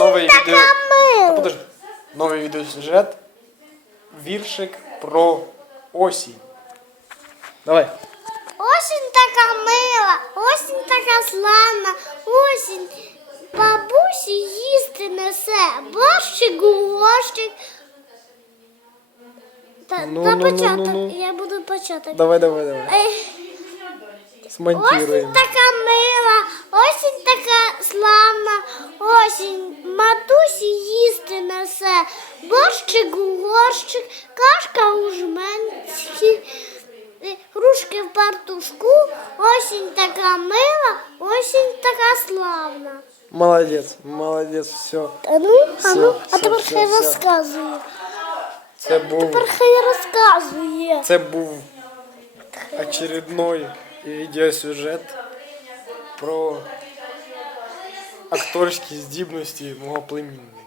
новий така відео. мила. Та подожди. Новий відеосюжет. Віршик про осінь. Давай. Осінь така мила, осінь така славна, осінь бабусі їсти несе, борщик, гущик. Та, Ну, на ну, ну, початок, ну, ну. я буду початок. Давай, давай, давай. Ей, Смонтируємо. Осінь така осінь матусі їсти несе, борщик у горщик, кашка у жменці, е, грушки в партушку, осінь така мила, осінь така славна. Молодець, молодець, все. А ну, а Все, ну, а все, тепер все, хай все. розказує. Це був, Тепер хай розказує. це був очередной відеосюжет про акторські здібності мого племінника.